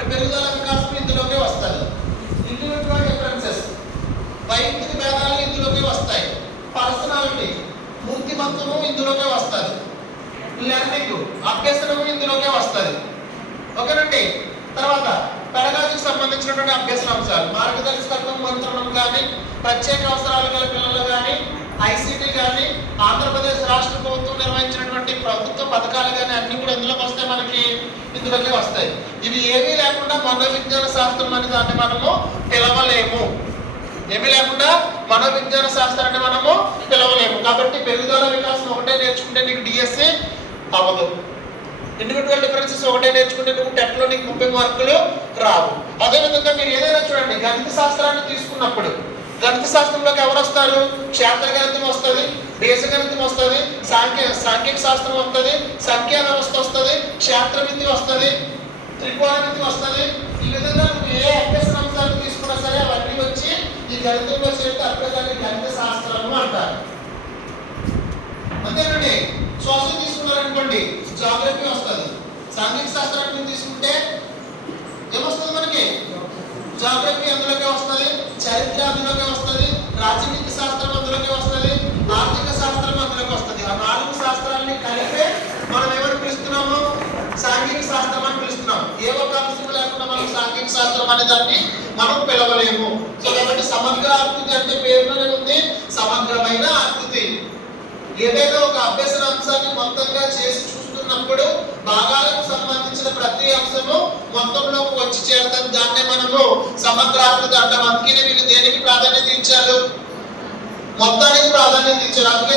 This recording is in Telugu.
చూడండి, పెరుగుదల వికాసం ఇందులోకే వస్తుంది. ఇండివిజువల్ డిఫరెన్సెస్, వైయక్తిక భేదాలు ఇందులోకే వస్తాయి. పర్సనాలిటీ, మూర్తిమత్వము ఇందులోకే వస్తుంది. లెర్నింగ్, అభ్యసనము ఇందులోకే వస్తుంది. ఓకేనండి. తర్వాత పెడగాజీకి సంబంధించినటువంటి అభ్యసన అంశాలు, మార్గదర్శకత్వం మంత్రణం కానీ, ప్రత్యేక అవసరాలు గల పిల్లలు కానీ, ఐసీటీ కానీ, ఆంధ్రప్రదేశ్ రాష్ట్ర ప్రభుత్వం నిర్వహించినటువంటి ప్రభుత్వ పథకాలు కానీ అన్ని కూడా ఇందులోకి వస్తాయి, మనకి ఇందులోకి వస్తాయి. ఇవి ఏమీ లేకుండా మనోవిజ్ఞాన శాస్త్రం అనే దాన్ని మనము పిలవలేము. ఏమీ లేకుండా మనోవిజ్ఞాన శాస్త్రాన్ని మనము పిలవలేము. కాబట్టి పెరుగుదల వికాసం ఒకటే నేర్చుకుంటే నీకు డిఎస్సి అవ్వదు. ఇండివిజువల్ డిఫరెన్సెస్ ఒకటే నేర్చుకుంటే నువ్వు టెట్లో నీకు 30 మార్కులు రావు. అదేవిధంగా మీరు ఏదైనా చూడండి, గణిత శాస్త్రాన్ని తీసుకున్నప్పుడు గణిత శాస్త్రంలోకి ఎవరు వస్తారు? క్షేత్ర గణితం వస్తుంది, బీజగణితం వస్తుంది, సాంఖ్యిక శాస్త్రం వస్తుంది, సంఖ్యా వ్యవస్థ వస్తుంది, క్షేత్రమితి వస్తుంది, త్రికోణమితి వస్తుంది. ఈ విధంగా నువ్వు ఏ అభ్యసన అంశాలు తీసుకున్నా సరే అవన్నీ వచ్చి ఈ గణితంలో చేరితే అభ్యసాన్ని గణిత శాస్త్రము అంటారు. అంతేనండి. సోషల్ తీసుకున్నారనుకోండి, జాగ్రఫీ వస్తుంది. సాంఘిక శాస్త్రాన్ని తీసుకుంటే ఏమొస్తుంది మనకి? జాగ్రఫీ అందులోకే వస్తుంది, చరిత్ర అందులోకే వస్తుంది, రాజనీతి శాస్త్రం అందులోకే వస్తుంది, ఆర్థిక శాస్త్రం అందులోకి వస్తుంది. ఆ 4 శాస్త్రాలని కలిపే మనం ఏమని పిలుస్తున్నాము? సాంఘిక శాస్త్రం అని పిలుస్తున్నాం. ఏ ఒక్క అంశం లేకుండా మనం సాంఘిక శాస్త్రం అనే దాన్ని మనం పిలవలేము. సో కాబట్టి సమగ్ర ఆకృతి అంటే పేరులోనే ఉంది, సమగ్రమైన ఆకృతి. ఏదైనా ఒక అభ్యసన అంశాన్ని మొత్తంగా చేసి చూస్తున్నప్పుడు భాగాలకు సంబంధించిన ప్రతి అంశము మొత్తంలోకి వచ్చి చేరుతుంది. దాన్నే మనము సమగ్రాకృతి అంటాం. అందుకనే వీళ్ళు దేనికి ప్రాధాన్యత ఇచ్చారు? మొత్తానికి ప్రాధాన్యత ఇచ్చారు. అందుకే